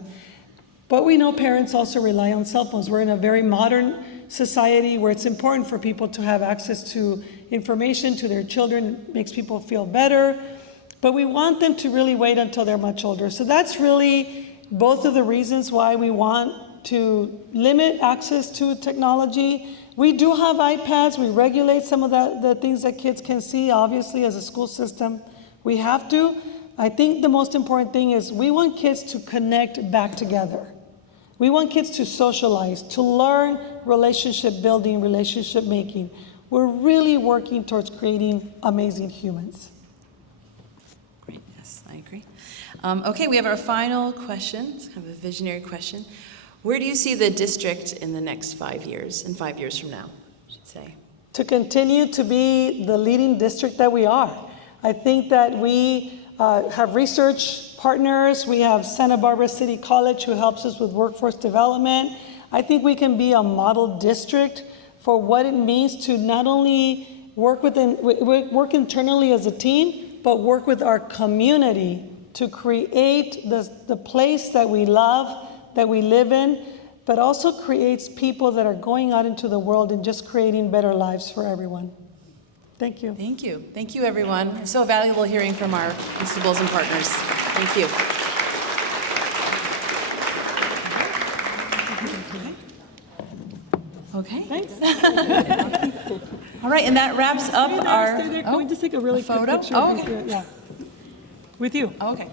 But we know parents also rely on cell phones. We're in a very modern society where it's important for people to have access to information to their children. It makes people feel better. But we want them to really wait until they're much older. So that's really both of the reasons why we want to limit access to technology. We do have iPads. We regulate some of the things that kids can see, obviously, as a school system. We have to. I think the most important thing is we want kids to connect back together. We want kids to socialize, to learn relationship building, relationship making. We're really working towards creating amazing humans. Great, yes, I agree. Okay, we have our final question. It's kind of a visionary question. Where do you see the district in the next 5 years, and 5 years from now, I should say? To continue to be the leading district that we are. I think that we have research partners. We have Santa Barbara City College who helps us with workforce development. I think we can be a model district for what it means to not only work internally as a team, but work with our community to create the place that we love, that we live in, but also creates people that are going out into the world and just creating better lives for everyone. Thank you. Thank you. Thank you, everyone. It's so valuable hearing from our principals and partners. Thank you. Okay. Thanks. All right, and that wraps up our Can we just take a really quick photo? picture? Oh, okay. Yeah. With you. Okay.